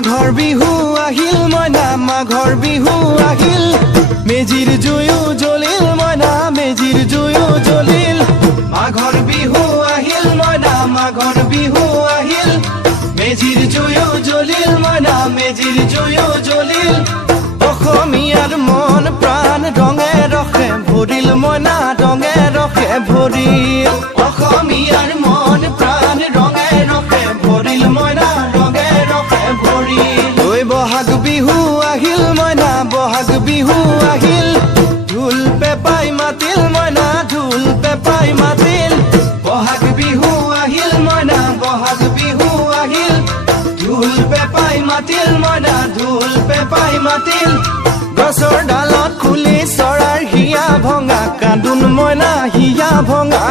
মাঘৰ বিহু আহিল মইনা মাঘৰ বিহু আহিল মেজিৰ জুয়ো জ্বলিল মইনা মেজিৰ জুয়ো জ্বলিল মাঘৰ বিহু আহিল মইনা মাঘৰ বিহু আহিল মেজিৰ জুয়ো জ্বলিল মইনা মেজিৰ জুয়ো জ্বলিল অসমীয়াৰ মন প্ৰাণ ৰঙে ৰখে ভৰিল মইনা ৰঙে ৰখে ভৰিল অসমীয়াৰ মন প্ৰাণ ৰঙে ৰখে ভৰিল মইনা ৰঙে ৰখে ভৰিল ঐ বহাগ বিহু আহিল মইনা বহাগ বিহু আহিল ঢোল পেপাই মাতিল মইনা ঢোল পেপাই মাতিল বহাগ বিহু আহিল মইনা বহাগ বিহু আহিল ঢোল পেপাই মাতিল মইনা ঢোল পেপাই মাতিল গছৰ ডালত খুলি চৰাৰ হিয়া ভঙা কান্দোন মইনা হিয়া ভঙা